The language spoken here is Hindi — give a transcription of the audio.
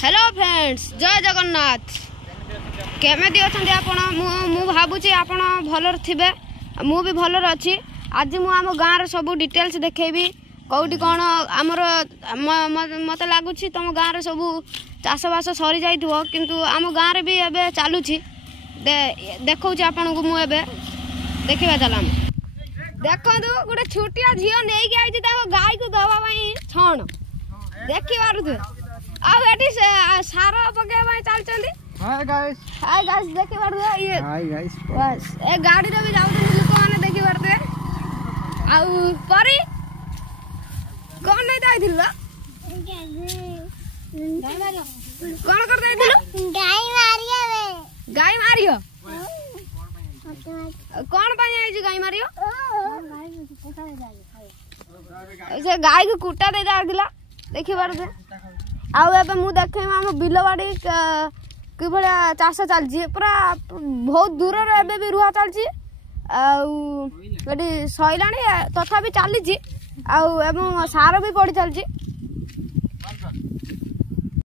हेलो फ्रेंड्स, जय जगन्नाथ। केमेदी अछंती आपण? मु भाबुची आपण भलर थिबे, मु भी भलर अछि। आज मु आम गाँव सब डिटेल्स देखेबी कौटी कौन आमर मत लगुच तुम गाँव सब चाषबास सरी जाइथिबो, किंतु आम गाँव भी एबे चालुछि। देखौछि आपन को मु एबे देखिबा चला। देखंतु गोटे छुटिया झियो नै के आइछि ताको गाय को दबा पई छण देखि बारुथु। आ एटी सार पके पई चलचंदी। हाय गाइस देखि बारुथु। ये हाय गाइस बस ए गाड़ी रे भी जाउथि लोक माने देखि बारुथु। आउ परी कोन नै जाइथिल? कोन कर जाइथिल? गाय मारियो। कौन पाई आई गाय मारियो? से गाय को कुटा दे जाथिला देखि बारदे। आउ एबे मु देखे हम बिलवाड़ी कि भलिया चाष चलछि, पूरा बहुत दूर रे एबे भी रुहा चलछि। आउ एडी सइलाणी तथापि चलछि। आउ एबे सार भी पड़ी चलछि।